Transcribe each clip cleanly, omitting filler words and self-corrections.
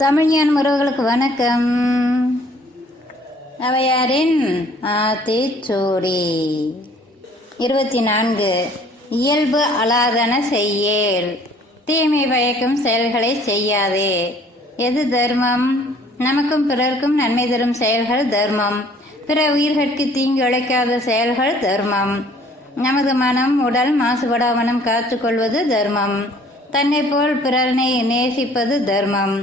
தமிழ் ஞானம் உறவுகளுக்கு வணக்கம். அவையாரின் ஆத்திச்சூடி 24. இயல்பு அலாதன செய்யேல், தீமை பயக்கும் செயல்களை செய்யாதே. எது தர்மம்? நமக்கும் பிறர்க்கும் நன்மை தரும் செயல்கள் தர்மம். பிற உயிர்களுக்கு தீங்கு இழைக்காத செயல்கள் தர்மம். நமது மனம் உடல் மாசுபடாமனம் காத்துக்கொள்வது தர்மம். தன்னை போல் பிறனை நேசிப்பது தர்மம்.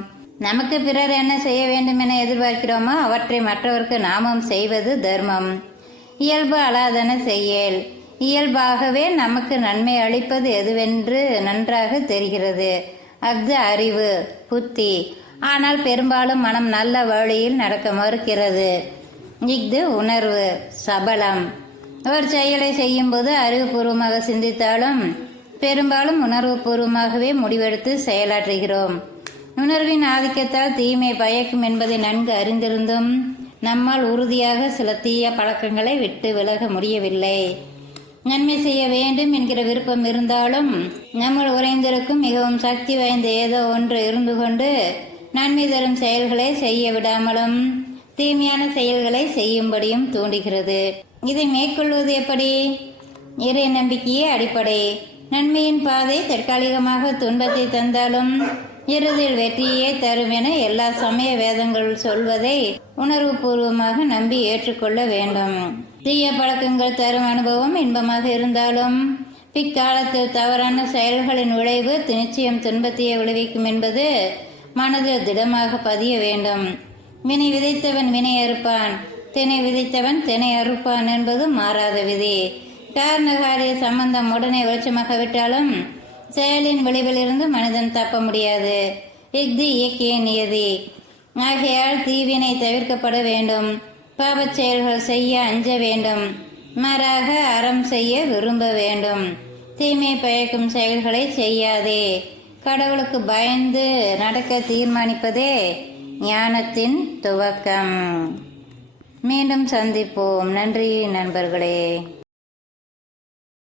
நமக்கு பிறர் என்ன செய்ய வேண்டும் என எதிர்பார்க்கிறோமோ அவற்றை மற்றவருக்கு நாமும் செய்வது தர்மம். இயல்பு அலாதன செய்யல், இயல்பாகவே நமக்கு நன்மை அளிப்பது எதுவென்று நன்றாக தெரிகிறது. அஃது அறிவு, புத்தி. ஆனால் பெரும்பாலும் மனம் நல்ல வழியில் நடக்க மறுக்கிறது. இஃது உணர்வு, சபலம். ஒரு செயலை செய்யும் போது அறிவுபூர்வமாக சிந்தித்தாலும் பெரும்பாலும் உணர்வுபூர்வமாகவே முடிவெடுத்து செயலாற்றுகிறோம். உணர்வின் ஆதிக்கத்தால் தீமை பயக்கும் என்பதை நன்கு அறிந்திருந்தும் நம்மால் உறுதியாக சில தீய பழக்கங்களை விட்டு விலக முடியவில்லை. நன்மை செய்ய வேண்டும் என்கிற விருப்பம் இருந்தாலும் நம்முள் உறைந்திருக்கும் மிகவும் சக்தி வாய்ந்த ஏதோ ஒன்று இருந்து கொண்டு நன்மை தரும் செயல்களை செய்ய விடாமலும் தீமையான செயல்களை செய்யும்படியும் தூண்டுகிறது. இதை மேற்கொள்வது எப்படி? இறை நம்பிக்கையே அடிப்படை. நன்மையின் பாதை தற்காலிகமாக துன்பத்தை தந்தாலும் இறுதியில் வெற்றியே தரும் என எல்லா சமய வேதங்கள் சொல்வதை உணர்வு பூர்வமாக நம்பி ஏற்றுக்கொள்ள வேண்டும். தீய பழக்கங்கள் தரும் அனுபவம் இன்பமாக இருந்தாலும் பிற்காலத்தில் தவறான செயல்களின் விளைவு நிச்சயம் துன்பத்தையே விளைவிக்கும் என்பது மனதில் திடமாக பதிய வேண்டும். வினை விதைத்தவன் வினை அறுப்பான், தினை விதைத்தவன் தினை அறுப்பான் என்பது மாறாத விதி. காரணகாரிய சம்பந்தம் உடனே வெளிச்சமாக விட்டாலும் செயலின் விளைவிலிருந்து மனிதன் தப்ப முடியாது. இஃது இயக்கிய நியதி. ஆகையால் தீவினை தவிர்க்கப்பட வேண்டும். பாபச் செயல்கள் செய்ய அஞ்ச வேண்டும். மாறாக அறம் செய்ய விரும்ப வேண்டும். தீமை பயக்கும் செயல்களை செய்யாதே. கடவுளுக்கு பயந்து நடக்க தீர்மானிப்பதே ஞானத்தின் துவக்கம். மீண்டும் சந்திப்போம். நன்றி நண்பர்களே.